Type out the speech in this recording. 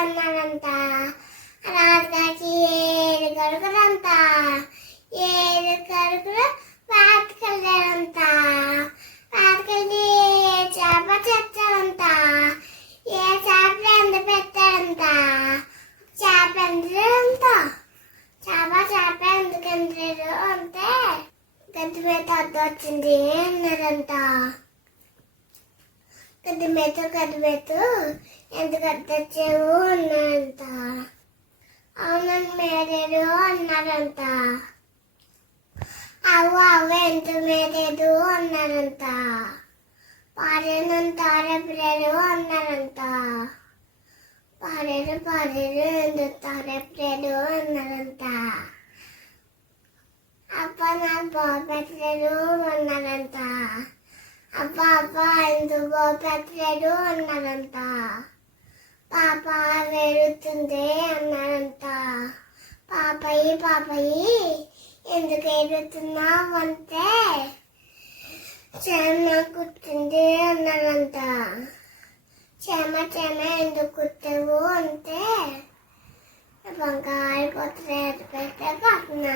అన్నారంట. రాజుగారికి 7 కొడుకులంట. 7 కొడుకులు వేటకెళ్ళారంట. వేటకెళ్ళి చేప తెచ్చారంట. ఏ చేప ఎండ పెట్టారంట. చేప ఎండారంట. చేప ఎందుకు ఎండారు అంటే గడ్డి మీద అడ్డు వచ్చింది అన్నారంట. గడ్డి మీద ఎందుకు అడ్డొచ్చావు అన్నారంట. అవునని మేరేడు అన్నారంట. అవ్వ ఎందుకు మేరేడు అన్నారంట. పారేనంత తారేపలేరు అన్నారంట. పారేరు ఎందుకు తారేపలేరు అన్నారంట. అబ్బ నాకు బాగు పెట్టలేడు అన్నారంట. అబ్బ ఎందుకు పెట్టలేడు అన్నారంట. పాప ఏడుతుంది అన్నారంట. పాపయ్యి ఎందుకు ఏడుతున్నావు అంటే చెమ కుట్టింది అన్నారంట. చెమ ఎందుకు కుట్టావు అంటే బంగారు పొత్తులు పెట్టే పక్కన